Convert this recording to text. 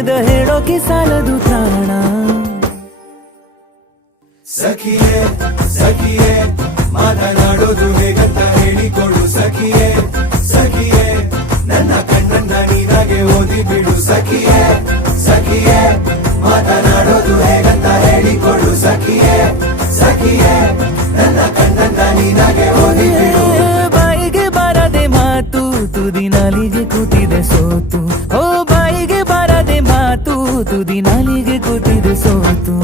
ಸ್ನೇಹದ ಹೇಳೋಕೆ ಸಾಲದು ಪ್ರಾಣ. ಸಖಿಯೇ ಸಖಿಯೇ ಮಾತನಾಡೋದು ಹೇಗಂತ ಹೇಳಿಕೊಡು ಸಖಿಯೇ ಸಖಿಯೇ ನನ್ನ ಕಣ್ಣನ್ನ ನೀನಾಗೆ ಓದಿ ಬಿಡು ಸಖಿಯೇ ಸಖಿಯೇ ಮಾತನಾಡೋದು ಹೇಗಂತ ಹೇಳಿಕೊಡು ಸಖಿಯೇ ಸಖಿಯೇ ನನ್ನ ಕಣ್ಣನ್ನ ನೀನಾಗೆ ಓದಿ ಬಿಡು. ಬಾಯಿಗೆ ಬಾರದೆ ಮಾತು ತುದಿ ನಾಲಿಗೆ ಕೂತಿದೆ ಸೋತು. ಓ ಬಾಯಿಗೆ ಬಾರದೆ ಮಾತು ತುದಿ ನಾಲಿಗೆ ಕೂತಿದೆ ಸೋತು.